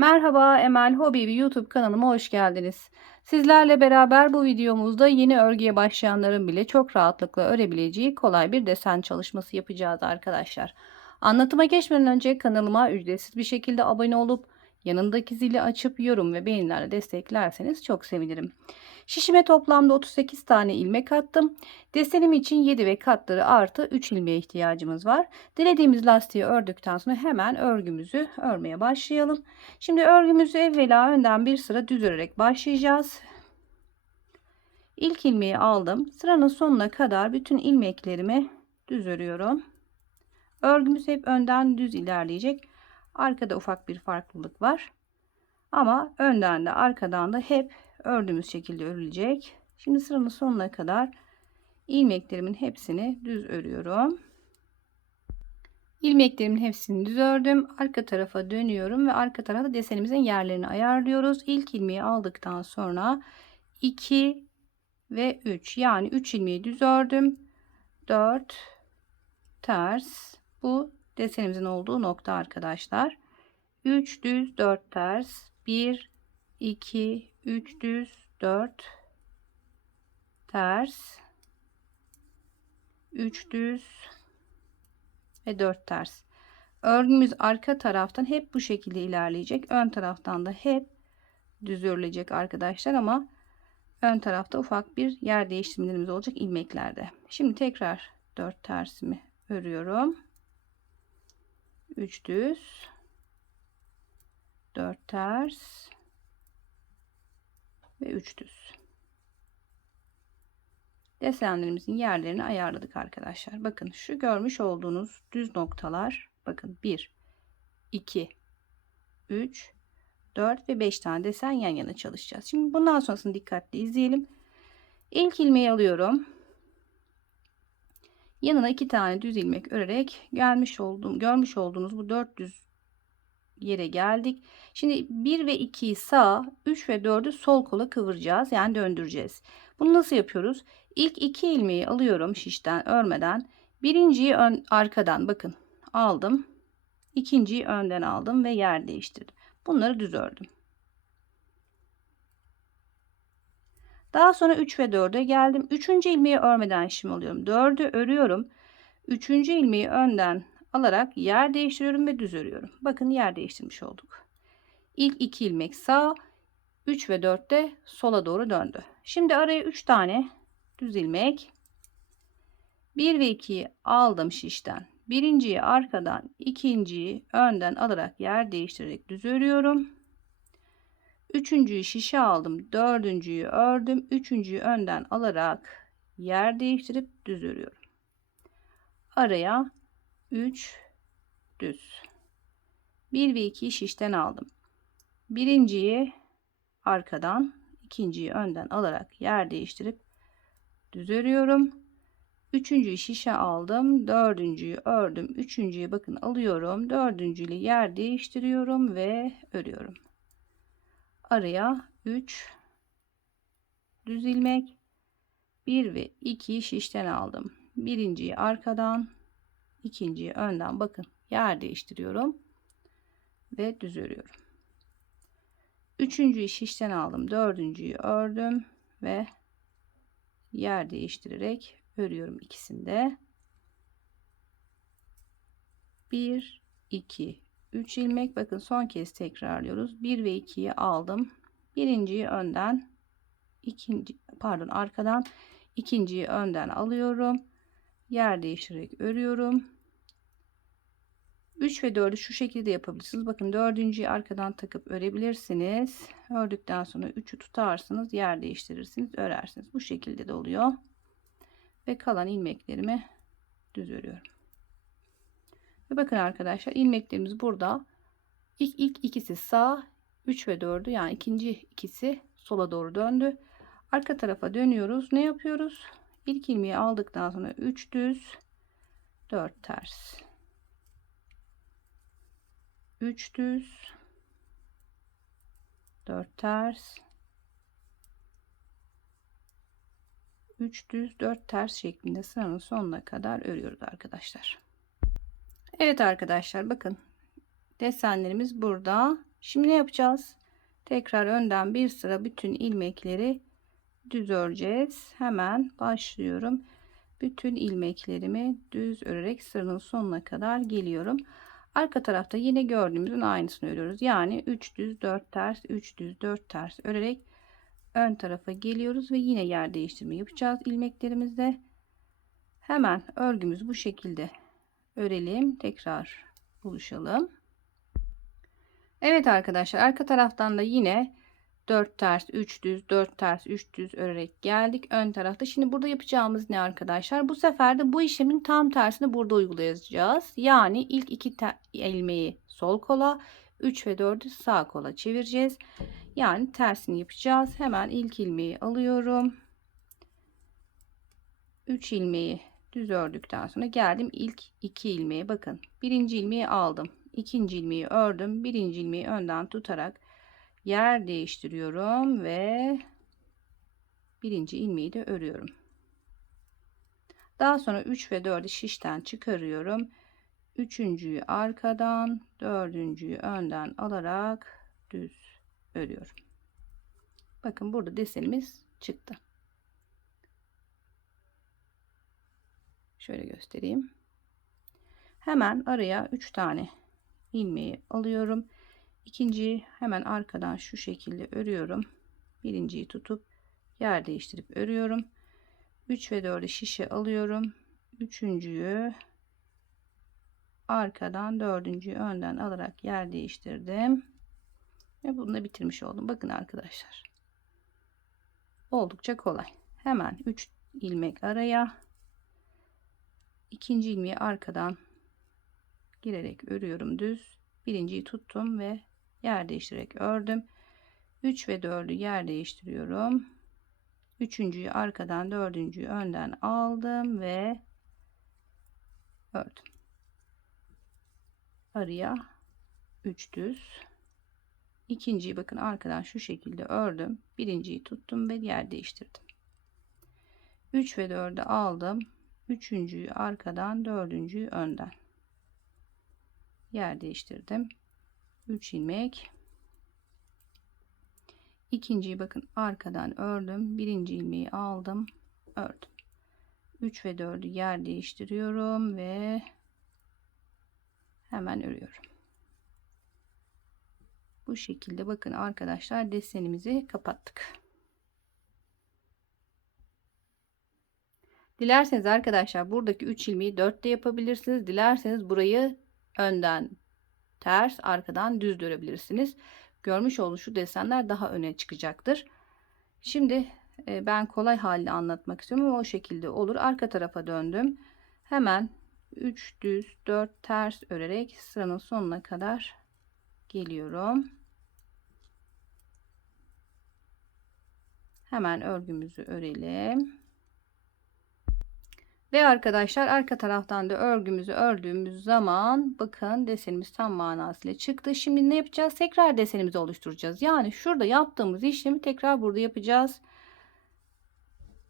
Merhaba Emel Hobi YouTube kanalıma hoş geldiniz. Sizlerle beraber bu videomuzda yeni örgüye başlayanların bile çok rahatlıkla örebileceği kolay bir desen çalışması yapacağız arkadaşlar. Anlatıma geçmeden önce kanalıma ücretsiz bir şekilde abone olup yanındaki zili açıp yorum ve beğenilerle desteklerseniz çok sevinirim. Şişime toplamda 38 tane ilmek attım. Desenim için 7 ve katları artı 3 ilmeğe ihtiyacımız var. Dilediğimiz lastiği ördükten sonra hemen örgümüzü örmeye başlayalım. Şimdi örgümüzü evvela önden bir sıra düz örerek başlayacağız. İlk ilmeği aldım. Sıranın sonuna kadar bütün ilmeklerimi düz örüyorum. Örgümüz hep önden düz ilerleyecek. Arkada ufak bir farklılık var. Ama önden de arkadan da hep ördüğümüz şekilde örülecek. Şimdi sıranın sonuna kadar ilmeklerimin hepsini düz örüyorum. İlmeklerimin hepsini düz ördüm. Arka tarafa dönüyorum ve arka tarafa desenimizin yerlerini ayarlıyoruz. İlk ilmeği aldıktan sonra 2 ve 3 yani 3 ilmeği düz ördüm. 4 ters. Bu desenimizin olduğu nokta arkadaşlar. 3 düz 4 ters. 1 2 3 düz 4 ters 3 düz ve 4 ters. Örgümüz arka taraftan hep bu şekilde ilerleyecek. Ön taraftan da hep düz örülecek arkadaşlar ama ön tarafta ufak bir yer değiştirmelerimiz olacak ilmeklerde. Şimdi tekrar 4 tersimi örüyorum. 3 düz 4 ters ve 3 düz. Desenlerimizin yerlerini ayarladık arkadaşlar. Bakın şu görmüş olduğunuz düz noktalar bakın 1 2 3 4 ve 5 tane desen yan yana çalışacağız. Şimdi bundan sonrasını dikkatli izleyelim. İlk ilmeği alıyorum. Yanına iki tane düz ilmek örerek gelmiş olduğum görmüş olduğunuz bu 4 düz yere geldik. Şimdi 1 ve 2'yi sağ, 3 ve 4'ü sol kola kıvıracağız. Yani döndüreceğiz. Bunu nasıl yapıyoruz? İlk iki ilmeği alıyorum şişten örmeden. Birinciyi ön, arkadan bakın aldım. İkinciyi önden aldım ve yer değiştirdim. Bunları düz ördüm. Daha sonra 3 ve 4'e geldim. Üçüncü ilmeği örmeden şim alıyorum. 4'ü örüyorum. Üçüncü ilmeği önden alarak yer değiştiriyorum ve düz örüyorum. Bakın yer değiştirmiş olduk. İlk iki ilmek sağ, 3 ve 4 de sola doğru döndü. Şimdi araya 3 tane düz ilmek. 1 ve 2'yi aldım şişten. Birinciyi arkadan, ikinciyi önden alarak yer değiştirerek düz örüyorum. Üçüncüyü şişe aldım. Dördüncüyü ördüm. Üçüncüyü önden alarak yer değiştirip düz örüyorum. Araya 3 düz. 1 ve 2'yi şişten aldım. Birinciyi arkadan, ikinciyi önden alarak yer değiştirip düz örüyorum. Üçüncüyü şişe aldım. Dördüncüyü ördüm. Üçüncüyü bakın alıyorum. Dördüncüyle yer değiştiriyorum ve örüyorum. Araya 3 düz ilmek 1 ve 2'yi şişten aldım. Birinciyi arkadan, ikinciyi önden bakın yer değiştiriyorum ve düz örüyorum. Üçüncüyü şişten aldım. Dördüncüyü ördüm ve yer değiştirerek örüyorum ikisinde. 1 2 3 ilmek bakın son kez tekrarlıyoruz. 1 ve 2'yi aldım. Birinciyi önden ikinci pardon arkadan ikinciyi önden alıyorum yer değiştirerek örüyorum. 3 ve 4'ü şu şekilde yapabilirsiniz. Bakın dördüncüyü arkadan takıp örebilirsiniz. Ördükten sonra 3'ü tutarsınız, yer değiştirirsiniz, örersiniz. Bu şekilde de oluyor. Ve kalan ilmeklerimi düz örüyorum. Ve bakın arkadaşlar ilmeklerimiz burada. İlk, ilk ikisi sağ, 3 ve 4'ü yani ikinci ikisi sola doğru döndü. Arka tarafa dönüyoruz. Ne yapıyoruz? İlk ilmeği aldıktan sonra 3 düz 4 ters 3 düz 4 ters 3 düz 4 ters şeklinde sıranın sonuna kadar örüyoruz arkadaşlar. Evet arkadaşlar bakın desenlerimiz burada Şimdi ne yapacağız? Tekrar önden bir sıra bütün ilmekleri düz öreceğiz. Hemen başlıyorum. Bütün ilmeklerimi düz örerek sıranın sonuna kadar geliyorum. Arka tarafta yine gördüğümüzün aynısını örüyoruz. Yani 3 düz 4 ters 3 düz 4 ters örerek ön tarafa geliyoruz ve yine yer değiştirme yapacağız ilmeklerimizde. Hemen örgümüzü bu şekilde örelim. Tekrar buluşalım. Evet arkadaşlar arka taraftan da yine 4 ters 3 düz 4 ters 3 düz örerek geldik ön tarafta. Şimdi burada yapacağımız ne arkadaşlar? Bu sefer de bu işlemin tam tersini burada uygulayacağız. Yani ilk iki ilmeği sol kola 3 ve 4'ü sağ kola çevireceğiz. Yani tersini yapacağız. Hemen ilk ilmeği alıyorum. 3 ilmeği düz ördükten sonra geldim ilk iki ilmeğe bakın. Birinci ilmeği aldım. ikinci ilmeği ördüm. Birinci ilmeği önden tutarak yer değiştiriyorum ve birinci ilmeği de örüyorum. Daha sonra 3 ve 4'ü şişten çıkarıyorum. Üçüncüyü arkadan, dördüncüyü önden alarak düz örüyorum. Bakın burada desenimiz çıktı. Şöyle göstereyim. Hemen araya 3 tane ilmeği alıyorum. İkinciyi hemen arkadan şu şekilde örüyorum. Birinciyi tutup yer değiştirip örüyorum. 3 ve 4'ü şişe alıyorum. Üçüncüyü arkadan dördüncüyü önden alarak yer değiştirdim. Ve bunu da bitirmiş oldum. Bakın arkadaşlar. Oldukça kolay. Hemen 3 ilmek araya ikinci ilmeği arkadan girerek örüyorum düz. Birinciyi tuttum ve yer değiştirerek ördüm. 3 ve 4'ü yer değiştiriyorum. Üçüncüyü arkadan dördüncüyü önden aldım ve ördüm. Araya 3 düz. İkinciyi bakın arkadan şu şekilde ördüm. Birinciyi tuttum ve yer değiştirdim. 3 ve 4'ü aldım. Üçüncüyü arkadan dördüncüyü önden. Yer değiştirdim. 3 ilmek. İkinciyi bakın arkadan ördüm. Birinci ilmeği aldım ördüm. 3 ve 4'ü yer değiştiriyorum ve hemen örüyorum. Bu şekilde bakın arkadaşlar desenimizi kapattık. Dilerseniz arkadaşlar buradaki 3 ilmeği 4 de yapabilirsiniz. Dilerseniz burayı önden ters arkadan düz dörebilirsiniz. Görmüş olduğunuz şu desenler daha öne çıkacaktır. Şimdi e, ben kolay halini anlatmak istiyorum ama o şekilde olur. Arka tarafa döndüm. Hemen 3 düz 4 ters örerek sıranın sonuna kadar geliyorum. Hemen örgümüzü örelim. Ve arkadaşlar arka taraftan da örgümüzü ördüğümüz zaman bakın desenimiz tam manasıyla çıktı. Şimdi ne yapacağız? Tekrar desenimizi oluşturacağız. Yani şurada yaptığımız işlemi tekrar burada yapacağız.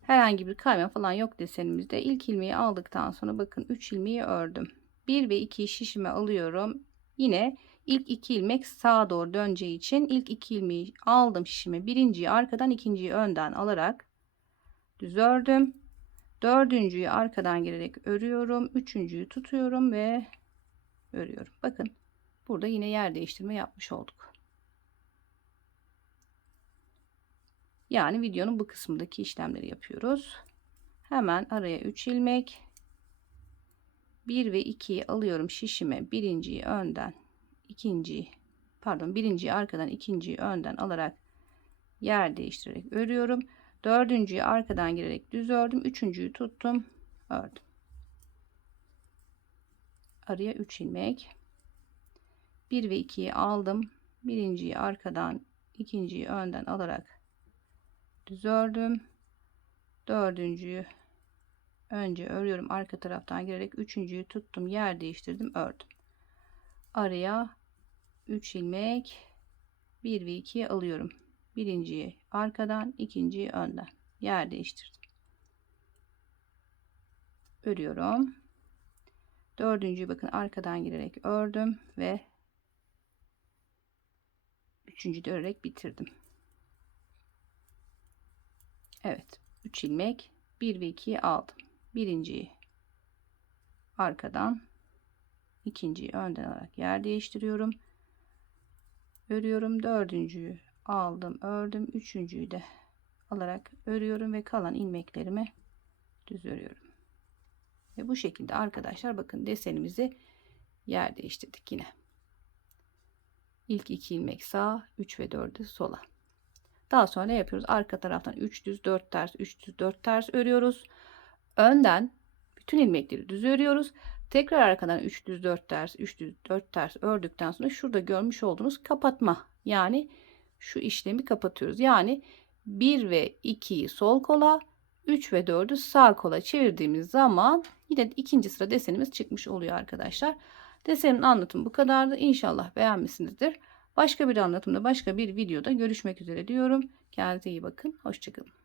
Herhangi bir kayma falan yok desenimizde. İlk ilmeği aldıktan sonra bakın 3 ilmeği ördüm. 1 ve 2'yi şişime alıyorum. Yine ilk 2 ilmek sağa doğru döneceği için ilk 2 ilmeği aldım şişime. Birinciyi arkadan ikinciyi önden alarak düz ördüm. Dördüncüyü arkadan girerek örüyorum. Üçüncüyü tutuyorum ve örüyorum. Bakın burada yine yer değiştirme yapmış olduk. Yani videonun bu kısmındaki işlemleri yapıyoruz. Hemen araya 3 ilmek 1 ve 2'yi alıyorum şişime. Birinciyi önden, ikinciyi pardon birinciyi arkadan, ikinciyi önden alarak yer değiştirerek örüyorum. Dördüncüyü arkadan girerek düz ördüm. Üçüncüyü tuttum. Ördüm. Araya 3 ilmek. 1 ve 2'yi aldım. Birinciyi arkadan, ikinciyi önden alarak düz ördüm. Dördüncüyü önce örüyorum. Arka taraftan girerek üçüncüyü tuttum. Yer değiştirdim. Ördüm. Araya 3 ilmek 1 ve 2'yi alıyorum birinciyi arkadan ikinciyi önden yer değiştirdim örüyorum dördüncüyü bakın arkadan girerek ördüm ve Üçüncü de örerek bitirdim. Evet. 3 ilmek 1 ve 2'yi aldım. Birinciyi arkadan ikinciyi önden alarak yer değiştiriyorum. Örüyorum. Dördüncüyü aldım. Ördüm. Üçüncüyü de alarak örüyorum ve kalan ilmeklerimi düz örüyorum. Ve bu şekilde arkadaşlar bakın desenimizi yer değiştirdik yine. İlk iki ilmek sağ, 3 ve 4'ü sola. Daha sonra ne yapıyoruz? Arka taraftan 3 düz 4 ters 3 düz 4 ters örüyoruz. Önden bütün ilmekleri düz örüyoruz. Tekrar arkadan 3 düz 4 ters 3 düz 4 ters ördükten sonra şurada görmüş olduğunuz kapatma yani şu işlemi kapatıyoruz. Yani 1 ve 2'yi sol kola 3 ve 4'ü sağ kola çevirdiğimiz zaman yine ikinci sıra desenimiz çıkmış oluyor arkadaşlar. Desenimin anlatımı bu kadardı. İnşallah beğenmişsinizdir. Başka bir anlatımda başka bir videoda görüşmek üzere diyorum. Kendinize iyi bakın. Hoşçakalın.